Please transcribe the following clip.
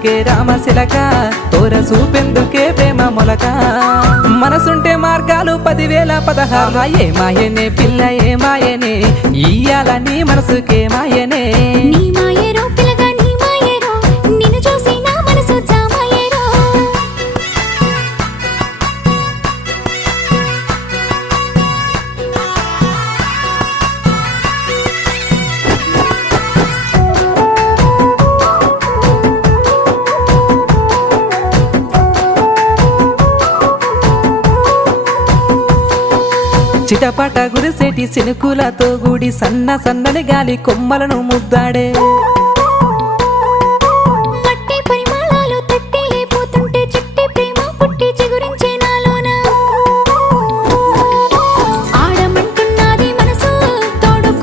చూపెందుకే రామశిలక తోర చూపెందుకే ప్రేమ మొలక. మనసుంటే మార్గాలు పదివేల పదహారు. ఏ మాయనే పిల్ల ఏ మాయనే ఇయ్యాలని మనసుకే మాయనే. చిటపట గురిసెటి సినుకులతో గుడి సన్న సన్నని గాలి కొమ్మలను ముద్దాడే.